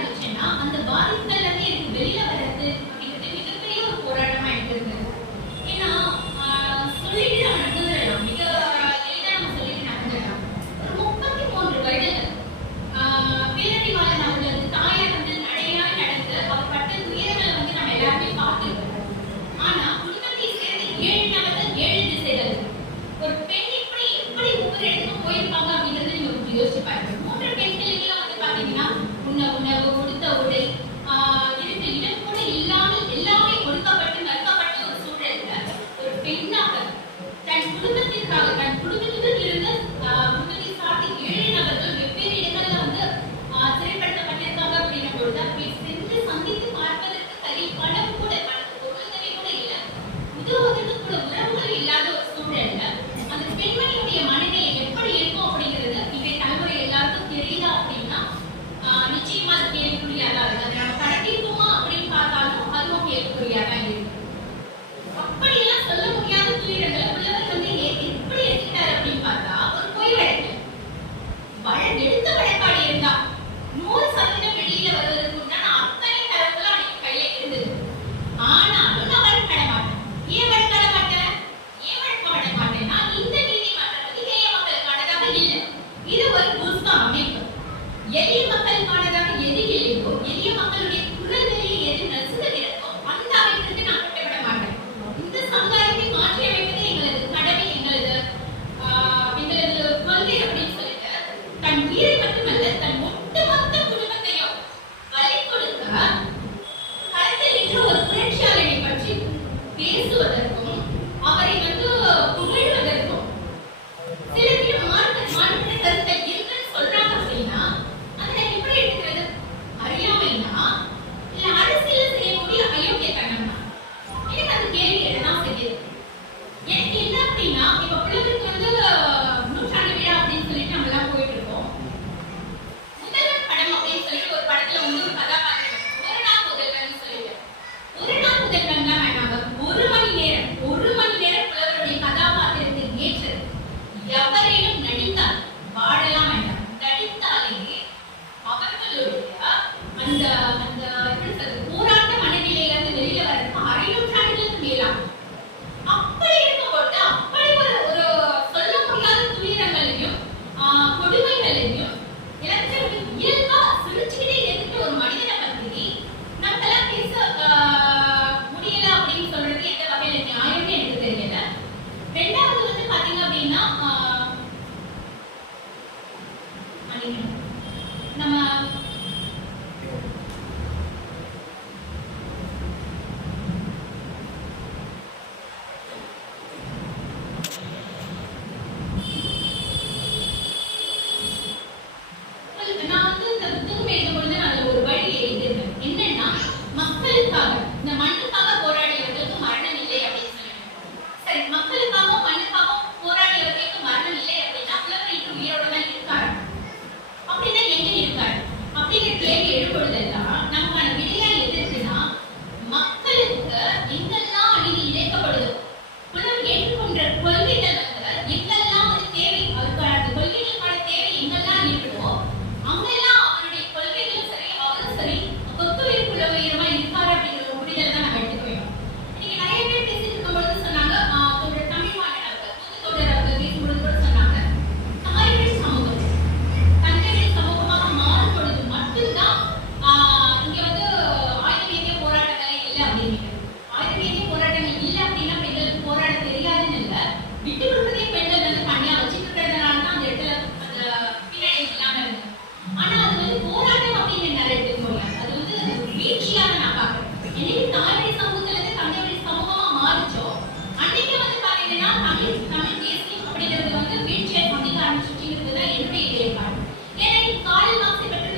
இருந்துச்சுன்னா அந்த வாரிசுகள்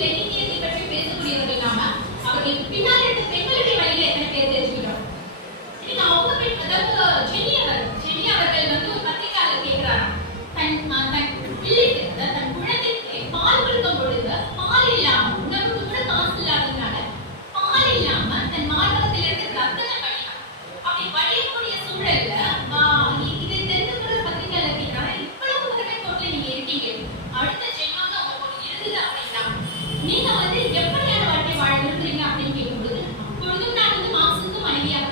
taking எப்படியான வாழ்க்கை வாழ விரும்புறீங்க அப்படின்னு கேட்கும்போது அப்பொழுதும் நான் வந்து மார்க்ஸுக்கு மனைவியாக